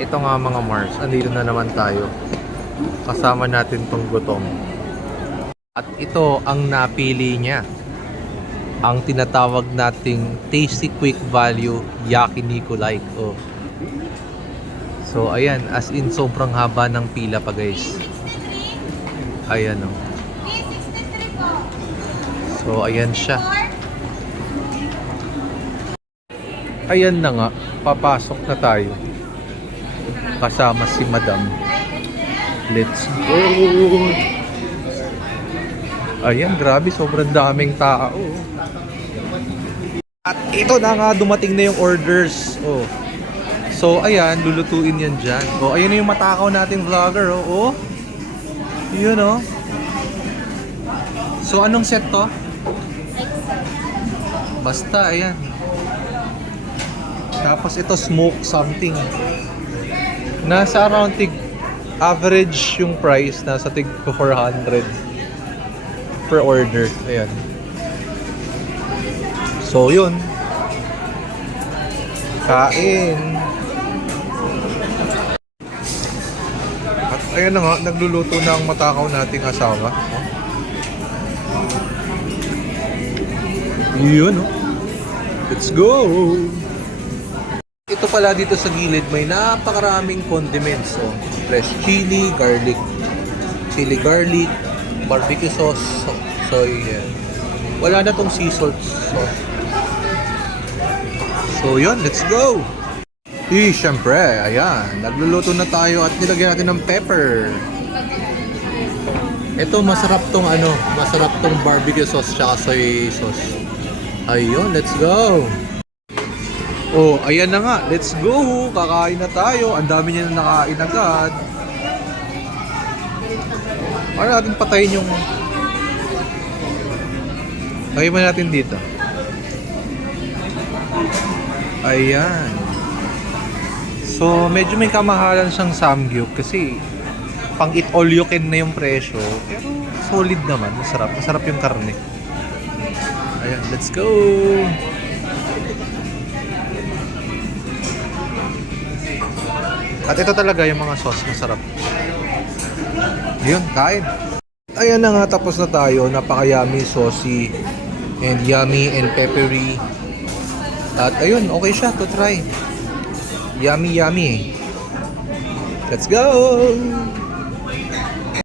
Ito nga mga Mars, andito na naman tayo. Kasama natin tong gutom. At ito ang napili niya. Ang tinatawag nating Tasty Quick Value Yakiniku Like. Oh. So ayan, as in sobrang haba ng pila pa guys. Ayan oh. So ayan siya. Ayan na nga, papasok na tayo. Kasama si Madam. Let's go! Ayan, grabe, sobrang daming tao. At ito na nga, dumating na yung orders. Oh. So, ayan, lulutuin yan dyan. Oh, ayan yung matakaw nating vlogger. Oh. Yun, oh. So, anong set to? Basta, ayan. Tapos ito, smoke something. Nasa around average yung price, nasa tig 400 per order. Ayan. So, yun. Kain. At ayan na nga, nagluluto na ang matakaw nating asawa. Yun, oh. Let's go! Ito pala dito sa gilid, may napakaraming condiments. Oh. Fresh chili, garlic, chili garlic, barbecue sauce, soy. Wala na tong sea salt sauce. So yun, let's go! Syempre, ayan, nagluluto na tayo at nilagyan natin ng pepper. Ito masarap tong masarap tong barbecue sauce tsaka soy sauce. Ayun, let's go! Oh, ayan na nga. Let's go. Kakain na tayo. Ang dami niya na nakain agad. Para natin patayin yung... Lagay mo natin dito. Ayan. So, medyo may kamahalan siyang samgyup kasi pang eat all you can na yung presyo. Pero solid naman. Masarap. Masarap yung karne. Ayan, let's go. At ito talaga yung mga sauce, masarap. Yun, kain. Ayan na nga, tapos na tayo. Napaka-yummy, saucy, and yummy and peppery. At ayun, okay siya to try. Yummy, yummy. Let's go!